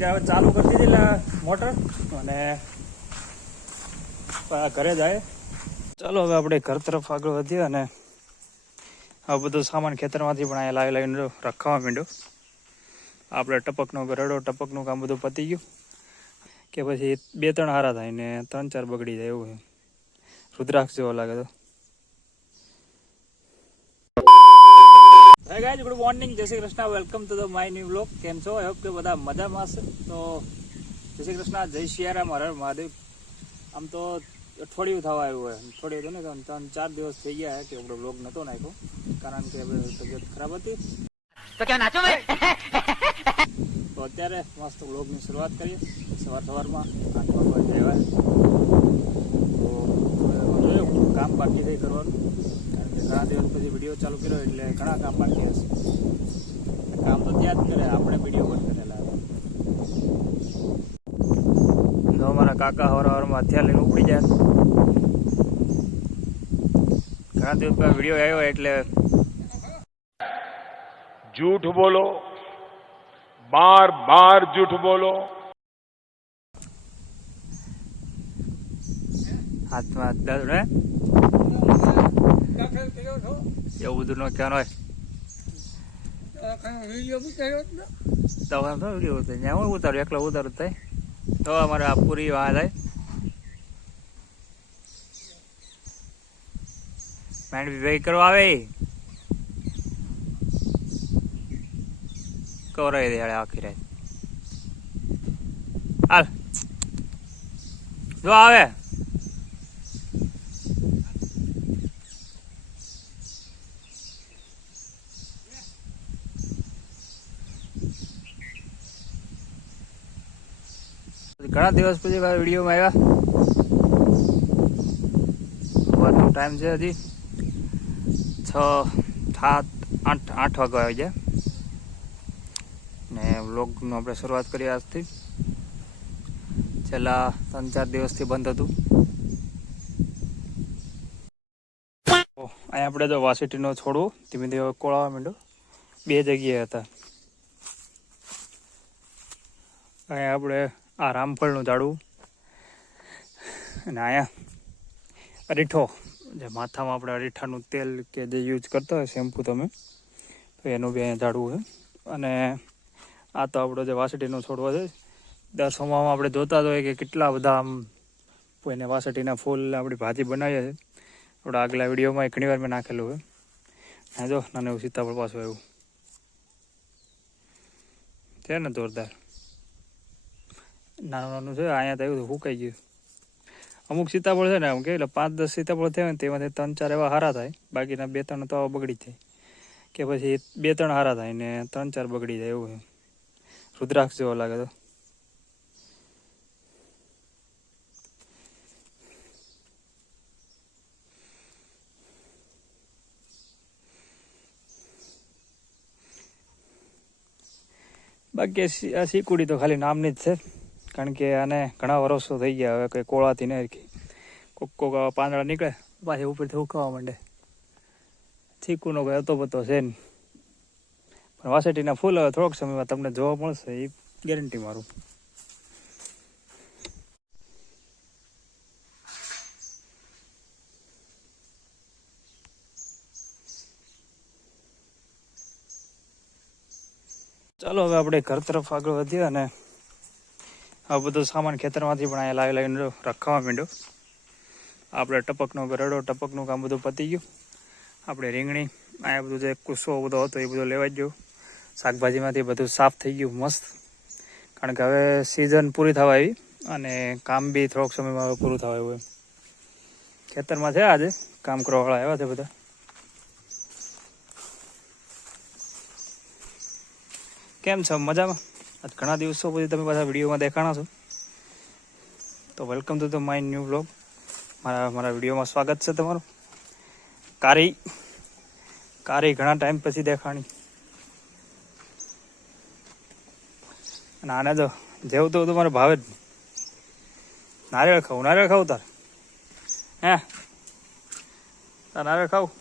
કે હવે ચાલુ કરી દીધી મોટર અને ઘરે જાય. ચાલો હવે આપણે ઘર તરફ આગળ વધીએ અને આ બધું સામાન ખેતરમાંથી પણ અહીંયા લાવીને રખાવા માંડ્યો. આપણે ટપકનો ગરડો ટપકનું કામ બધું પતી ગયું કે પછી 2-3 હારા થાય ને 3-4 બગડી જાય એવું. રુદ્રાક્ષ જેવો લાગે તો. હાય ગાઈઝ, ગુડ મોર્નિંગ, જય Shri Krishna, welcome to the my new vlog. કેમ છો? આઈ હોપ કે બધા મજામાં હશે. તો જય શ્રી કૃષ્ણ, જય સિયારામ, હર હર મહાદેવ. આમ તો અઠવાડિયું થવા આવ્યું હોય, અઠવાડિયું તો ને 3-4 દિવસ થઈ ગયા કે આપણો વ્લોગ નહોતો નાખ્યો કારણ કે તબિયત ખરાબ હતી. તો ક્યાં નાચો ભાઈ. તો અત્યારે મસ્ત વ્લોગની શરૂઆત કરીએ સવારમાં 8 વાગે આવ્યા. તો જોયું કામ બાકી થઈ કરવાનું કારણ કે ઘણા દિવસ પછી વિડીયો ચાલુ કર્યો એટલે ઘણા કામ બાકી હશે. કામ તો ત્યાં જ કરે, આપણે વિડીયો બંધ કરેલા. તો અમારા કાકા હવારમાં હથિયાર લઈને ઉપડી જાય. ઘણા દિવસ પહેલા વિડીયો આવ્યો એટલે झूठ बोलो, बार बार झूठ बोलो. હાથમાં હાથ દાદુ ને એવું બધું ન કહેવાનું હોય. વિડીયો ત્યાં હું ઉતારું, એકલો ઉતારું થાય તો અમારે આ પૂરી વાહ થાય. માઇન્ડ ભાઈ કરવા આવે કવરાઈ દે આખી રાત. હાલ જો આવે ઘણા દિવસ પછી વિડીયોમાં આવ્યા. ટાઈમ છે હજી 6-8 વાગવા આવી જાય ને વ્લોગનું આપણે શરૂઆત કરીએ આજથી. છેલ્લા 3-4 દિવસથી બંધ હતું. અહીંયા આપણે તો વાસીટીનો છોડવો ધીમે ધીમે કોળાવા માંડ્યો. 2 જગ્યાએ હતા. અહીંયા આપણે આ રામફળનું ઝાડવું અને અહીંયા અરીઠો, જે માથામાં આપણે અરીઠાનું તેલ કે જે યુઝ કરતા હોય શેમ્પૂ તમે, તો એનું બી અહીંયા ઝાડવું છે. અને આ તો આપણો જે વાસળીનો છોડવો છે. દર સોમામાં આપણે જોતા હોય કે કેટલા બધા આમ કોઈને વાસળીના ફૂલ આપણી ભાજી બનાવીએ છીએ. આપણા આગલા વિડીયોમાં ઘણી વાર મેં નાખેલું હોય. હા જો નાનું એવું સીતાફળ પાછું એવું છે ને, જોરદાર નાનું છે. અહીંયા તો એવું સુકાઈ ગયું. અમુક સીતાફળ છે ને આમ કે 5-10 સીતાફળ થયા હોય ને તેમાંથી 3-4 એવા હારા થાય, બાકીના 2-3 તો આવા બગડી જાય કે પછી 2-3 હારા થાય ને 3-4 બગડી જાય એવું. રુદ્રાક્ષ જેવો લાગે તો. બાકી આ શીકુડી તો ખાલી નામની જ છે કારણ કે આને ઘણા વર્ષો થઈ ગયા હવે કંઈ કોળાથી નહીં હરખી. કોક પાંદડા નીકળે પાછી ઉપરથી ઉકાવા માંડે. ચીકુનો કોઈ હતો પતો છે ને, પણ વાસળીના ફૂલ હવે થોડોક સમયમાં તમને જોવા મળશે, એ ગેરંટી મારું. ચાલો હવે આપણે ઘર તરફ આગળ વધીએ અને આ બધું સામાન ખેતરમાંથી પણ અહીંયા લાવીને રખાવા માંડ્યો. આપણે ટપકનો ગરડો ટપકનું કામ બધું પતી ગયું. આપણે રીંગણી અહીંયા બધું જે કુસ્સો બધો હતો એ બધો લેવા જ ગયો. શાકભાજીમાંથી બધું સાફ થઈ ગયું મસ્ત, કારણ કે હવે સિઝન પૂરી થવા આવી અને કામ બી થોડોક સમયમાં હવે પૂરું થવા આવ્યું. ખેતરમાં છે આજે કામ કરવાવાળા આવ્યા છે બધા. કેમ છો? મજામાં? આજ ઘણા દિવસો પછી તમે પાછા વિડીયોમાં દેખાણા છો, તો welcome to the my new vlog. મારા વિડીયોમાં સ્વાગત છે તમારું. કારી ઘણા ટાઈમ પછી દેખાણી. અને આને તો જેવું તો તમારે ભાવે જ. નારિયેળ ખાવું તાર? હે તાર નારિયેળ ખાવું?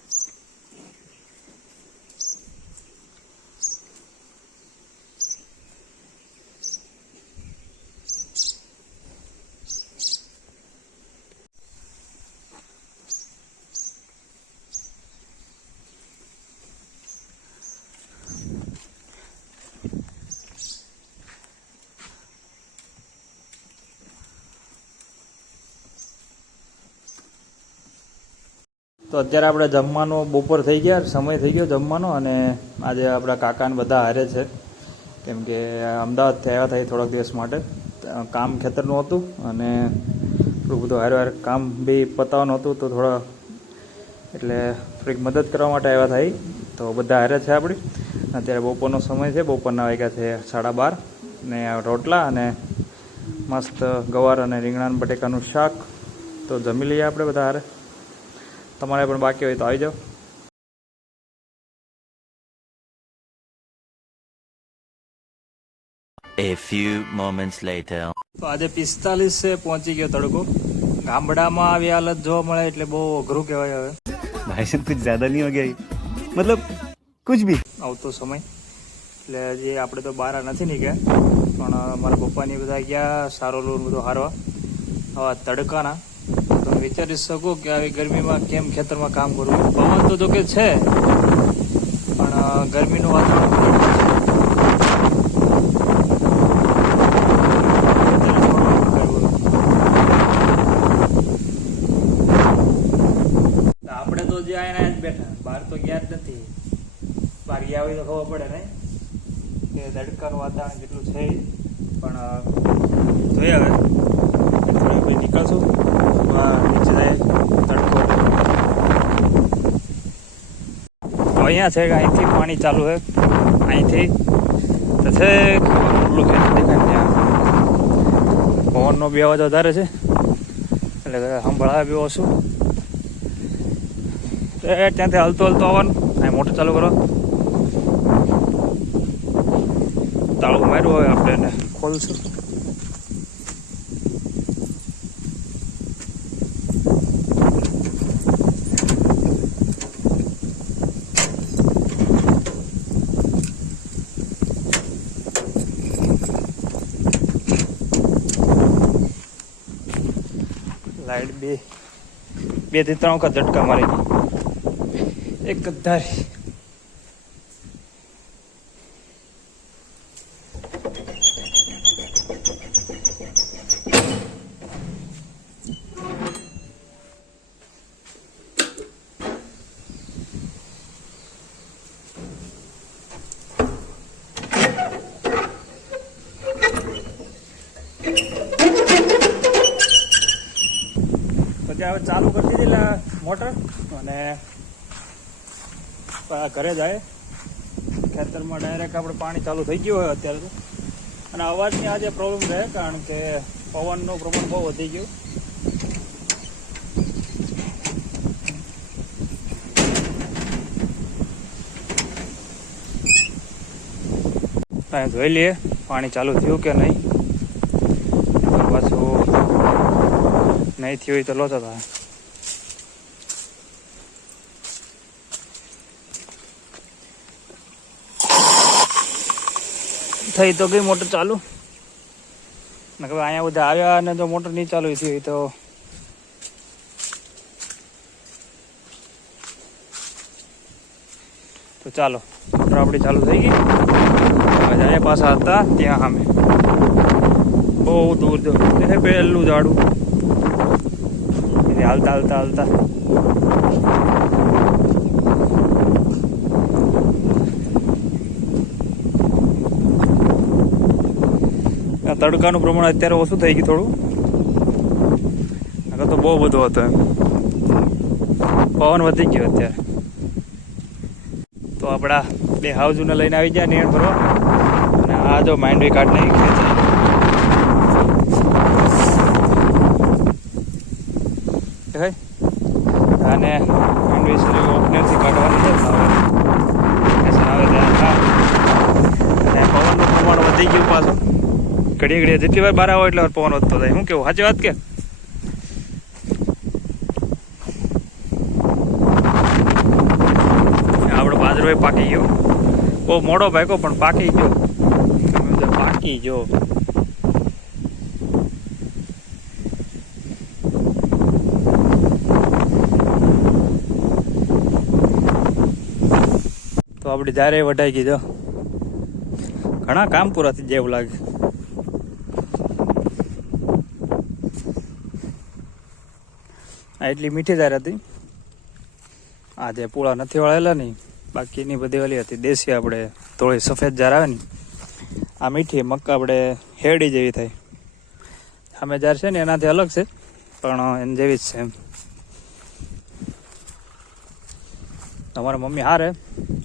તો અત્યારે આપણે જમવાનું બપોર થઈ ગયા, સમય થઈ ગયો જમવાનો, અને આજે આપણા કાકાને બધા હારે છે, કેમ કે અમદાવાદથી આવ્યા હતા થોડાક દિવસ માટે, કામ ખેતરનું હતું અને થોડું બધું હારે હારે કામ બી પતાવવાનું હતું, તો થોડા એટલે થોડીક મદદ કરવા માટે આવ્યા હતા. તો બધા હારે છે આપણી. અત્યારે બપોરનો સમય છે, બપોરના વાગ્યા છે 12:30, ને રોટલા અને મસ્ત ગવાર અને રીંગણા બટેકાનું શાક. તો જમી લઈએ આપણે બધા હારે. તમારે પણ બાકી હોય તો આવી જાઓ. A few moments later. તો આજે 45 છે, પહોંચી ગયો તડકો. ગામડામાં આવી હાલત જોવા મળે એટલે બહુ અઘરું કહેવાય. હવે भाई साहब कुछ ज्यादा नहीं हो गया ये? मतलब कुछ भी આવતો સમય એટલે હજી આપણે તો બહાર નથી નીકળ્યા, પણ મારા પપ્પાની બધા ગયા સારો લોન બધું હારવા આવા તડકાના. તો વિચારી શકો કે આવી ગરમીમાં કેમ ખેતરમાં કામ કરવું. પવન તો જોકે છે, પણ ગરમીનું વાતાવરણ આપણે તો જે આયા જ બેઠા, બહાર તો ગયા જ નથી. બહાર ગયા હોય તો ખબર પડે ને કે તડકાનું વાતાવરણ કેટલું છે. પણ જોઈએ હવે થોડી કોઈ નીકળશું નીચે જાય તડકો. તો અહીંયા છે કે અહીંથી પાણી ચાલુ છે, અહીંથી તો છે એટલું ખેતર દેખાય ત્યાં. પવનનો બી અવાજ વધારે છે એટલે સંભળાવે બી ઓછું. ત્યાંથી હલતો આવવાનું, અહીં મોટર ચાલુ કરો. તાળું માર્યું હોય આપણે એને ખોલશું. લાઈટ બે થી 3 વખત ઝટકા મારી ગઈ એક જ ધારી. પછી હવે ચાલુ કરી દીધી એટલે મોટર, અને ઘરે જાય ખેતરમાં ડાયરેક્ટ આપણે પાણી ચાલુ થઈ ગયું હોય અત્યારે તો. અને અવાજની આજે પ્રોબ્લેમ રહે, કારણ કે પવનનું પ્રમાણ બહુ વધી ગયું. જોઈ લઈએ પાણી ચાલુ થયું કે નહીં. પાછું નહીં થયું હોય તો લોચો થાય. થઈ તો ગઈ મોટર ચાલુ. ને હવે અહીંયા બધા આવ્યા અને જો મોટર નહીં ચાલુ થઈ હોય તો ચાલો, મોટર આપણી ચાલુ થઈ ગઈ. જાય પાછા હતા ત્યાં સામે બહુ દૂર પહેલું ઝાડું હાલતા હાલતા હાલતા તડકાનું પ્રમાણ અત્યારે ઓછું થઈ ગયું થોડું, આગળ તો બહુ બધો હતો. એમ પવન વધી ગયો અત્યારે. તો આપણા 2 હાઉસને લઈને આવી ગયા નિયણ ભરવા. અને આ જો માંડવી કાઢ નાખી અને માંડવી ઓપનેરથી કાઢવાની છે. આવે ત્યાં અને પવનનું પ્રમાણ વધી ગયું પાછું. ઘડીએ ઘડીએ જેટલી વાર બહાર આવો એટલે વાર પવન વધતો થાય. શું કેવું, સાચી વાત કે? આપણો બાજરો પાકી ગયો, બહુ મોડો પાક્યો પણ પાકી ગયો. પાકી ગયો. તો આપણી જારે વઢાઈ ગઈ. જો ઘણા કામ પૂરા થઈ જાય એવું લાગે. આ એટલી મીઠી જાર હતી આ જે પૂળા નથી વળેલા ને બાકીની બધી ઓલી હતી દેશી, આપણે થોડી સફેદ જાર આવે ને આ મીઠી મક્કા આપણે હેરડી જેવી થાય. સામે જાર છે ને એનાથી અલગ છે પણ એની જેવી જ છે એમ. તમારા મમ્મી હારે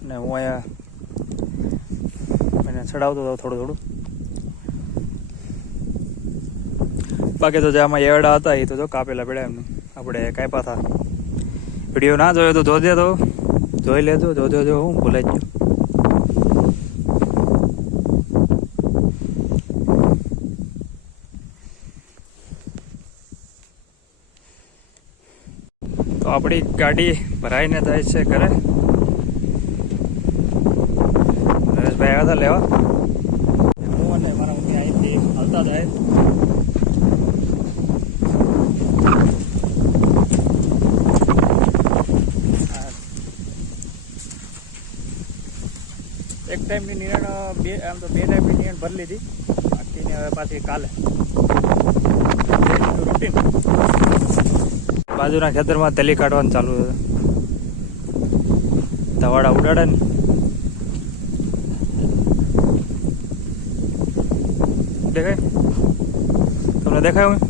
ને હું અહીંયા એને ચડાવતો હતો થોડું થોડું. બાકી તો જે આમાં એવડા હતા એ તો જો કાપેલા પડ્યા એમને આપણે કાપ્યા હતા. વિડીયો ના જોયો તો જોજે, તો જોઈ લેજો. જોજો હું ભૂલાઈ ગયો. તો આપણી ગાડી ભરાઈને જાય છે ઘરે. નરેશભાઈ આવ્યા હતા લેવા. હું અને મારા મમ્મી અહીંથી હાલતા જાય. એક ટાઈમની નિરણ આમ તો 2 ટાઈમની નિરણ ભરી લીધી. બાકીની હવે પાછી કાલે રૂટીન. બાજુના ખેતરમાં તેલી કાઢવાનું ચાલુ છે. ધવાડા ઉડાડે ને દેખાય તમને? દેખાય હું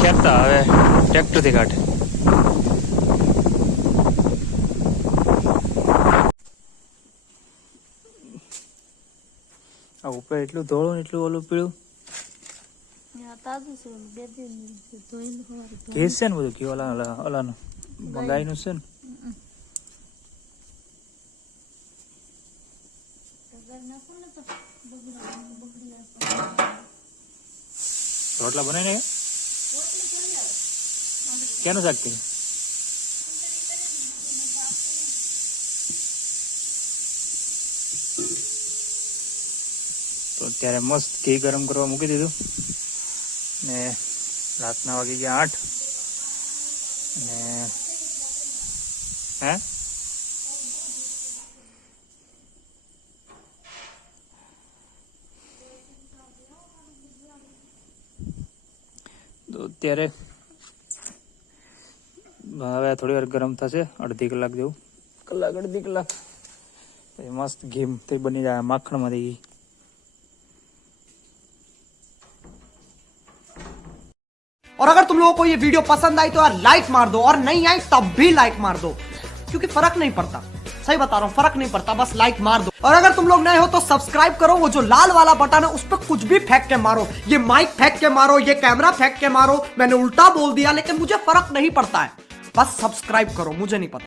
ખેંચતા, હવે ટ્રેક્ટરથી કાઢે. આ ઉપર એટલું ધોળું ને એટલું ઓલું પીળું ઘેસ છે ને બધું. ઘી ઓલાનું ગાયનું છે ને. રોટલા બનાવીને કેનું શાકથી? તો અત્યારે મસ્ત ઘી ગરમ કરવા મૂકી દીધું ને રાતના વાગી ગયા 8 ને હે તો અત્યારે હવે થોડી વાર ગરમ થશે, અડધી કલાક જેવું, અડધી કલાક મસ્ત ઘી થી બની જાય માખણમાંથી ઘી. और अगर तुम लोगों को ये वीडियो पसंद आई तो यार लाइक मार दो, और नहीं आई तब भी लाइक मार दो, क्योंकि फर्क नहीं पड़ता. सही बता रहा हूँ, फर्क नहीं पड़ता, बस लाइक मार दो. और अगर तुम लोग नए हो तो सब्सक्राइब करो. वो जो लाल वाला बटन है उस पर कुछ भी फेंक के मारो, ये माइक फेंक के मारो, ये कैमरा फेंक के मारो. मैंने उल्टा बोल दिया लेकिन मुझे फर्क नहीं पड़ता है. बस सब्सक्राइब करो, मुझे नहीं पता.